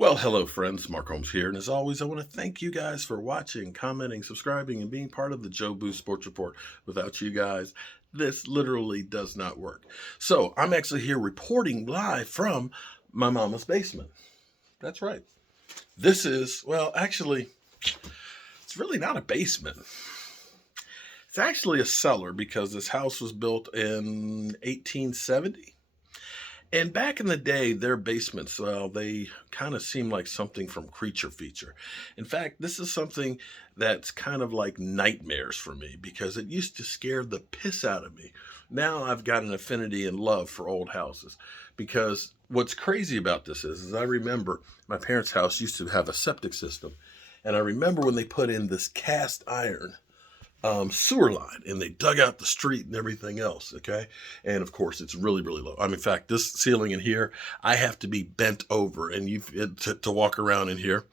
Well, hello, friends. Mark Holmes here. And as always, I want to thank you guys for watching, commenting, subscribing, and being part of the Jobu Sports Report. Without you guys, this literally does not work. So I'm actually here reporting live from my mama's basement. That's right. This is, well, actually, it's really not a basement. It's actually a cellar because this house was built in 1870. And back in the day, their basements, well, they kind of seem like something from Creature Feature. In fact, this is something that's kind of like nightmares for me because it used to scare the piss out of me. Now I've got an affinity and love for old houses because what's crazy about this is I remember my parents' house used to have a septic system. And I remember when they put in this cast iron sewer line and they dug out the street and everything else. Okay. And of course it's really, really low. In fact, this ceiling in here, I have to be bent over and to walk around in here,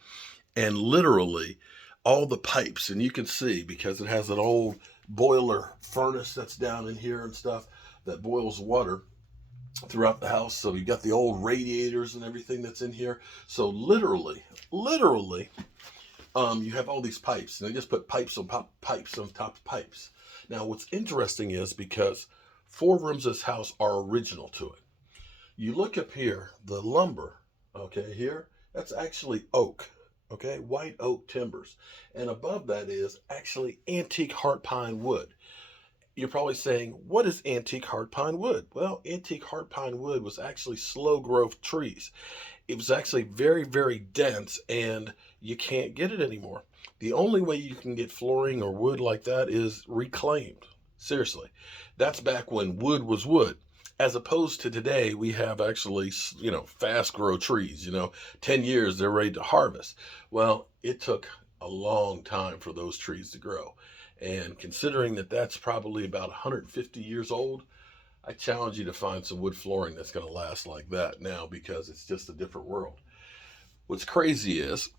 and literally all the pipes, and you can see because it has an old boiler furnace that's down in here and stuff that boils water throughout the house. So you've got the old radiators and everything that's in here. So literally, you have all these pipes, and they just put pipes on pipes on top of pipes. Now, what's interesting is because 4 rooms of this house are original to it. You look up here, the lumber, okay, here, that's actually oak, okay, white oak timbers. And above that is actually antique heart pine wood. You're probably saying, what is antique heart pine wood? Well, antique heart pine wood was actually slow growth trees. It was actually very, very dense, and you can't get it anymore. The only way you can get flooring or wood like that is reclaimed. Seriously. That's back when wood was wood. As opposed to today, we have actually, fast grow trees. 10 years, they're ready to harvest. Well, it took a long time for those trees to grow. And considering that that's probably about 150 years old, I challenge you to find some wood flooring that's going to last like that now, because it's just a different world. What's crazy is,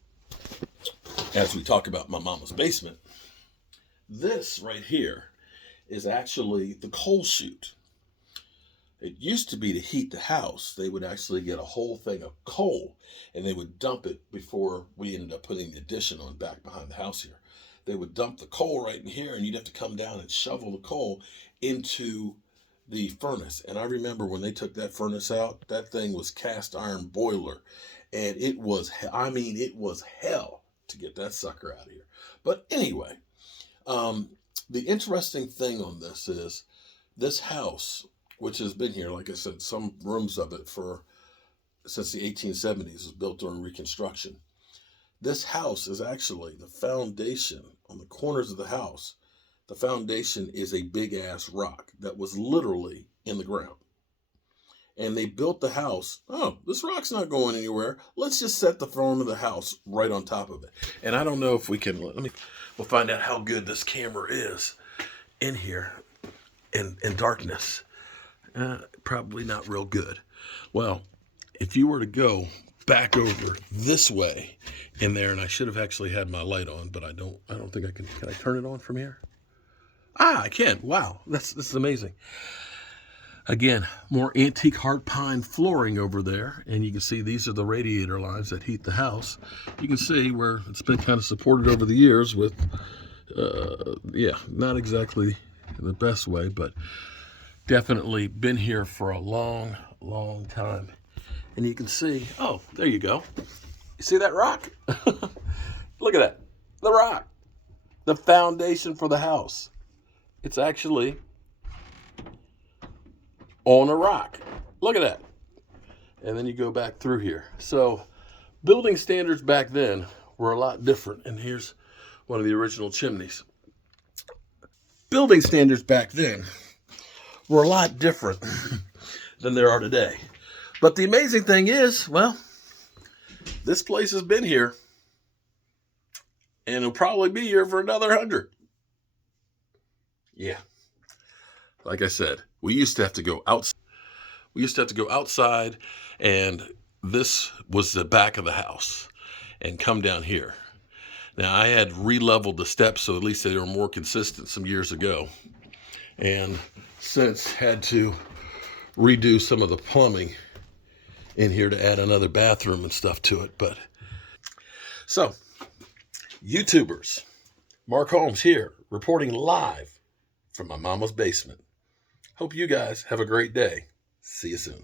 as we talk about my mama's basement, this right here is actually the coal chute. It used to be to heat the house. They would actually get a whole thing of coal and they would dump it before we ended up putting the addition on back behind the house here. They would dump the coal right in here, and you'd have to come down and shovel the coal into the furnace. And I remember when they took that furnace out, that thing was cast iron boiler, and it was hell to get that sucker out of here. But anyway, the interesting thing on this is this house, which has been here, like I said, some rooms of it since the 1870s, was built during Reconstruction. This house is actually the foundation on the corners of the house. The foundation is a big ass rock that was literally in the ground. And they built the house. Oh, this rock's not going anywhere. Let's just set the form of the house right on top of it. And I don't know if we can, we'll find out how good this camera is in here in darkness. Probably not real good. Well, if you were to go back over this way in there, and I should have actually had my light on, but I don't think I can I turn it on from here? I can. Wow, this is amazing. Again, more antique heart pine flooring over there, and you can see these are the radiator lines that heat the house. You can see where it's been kind of supported over the years with not exactly the best way, but definitely been here for a long, long time. And you can see, oh, there you go. You see that rock? Look at that. The rock. The foundation for the house. It's actually on a rock. Look at that. And then you go back through here. So building standards back then were a lot different. And here's one of the original chimneys. Building standards back then were a lot different than there are today. But the amazing thing is, well, this place has been here, and it'll probably be here for another 100. Yeah. Like I said, we used to have to go outside. And this was the back of the house, and come down here. Now, I had re-leveled the steps, so at least they were more consistent some years ago. And since had to redo some of the plumbing in here to add another bathroom and stuff to it. But so, YouTubers, Mark Holmes here, reporting live from my mama's basement. Hope you guys have a great day. See you soon.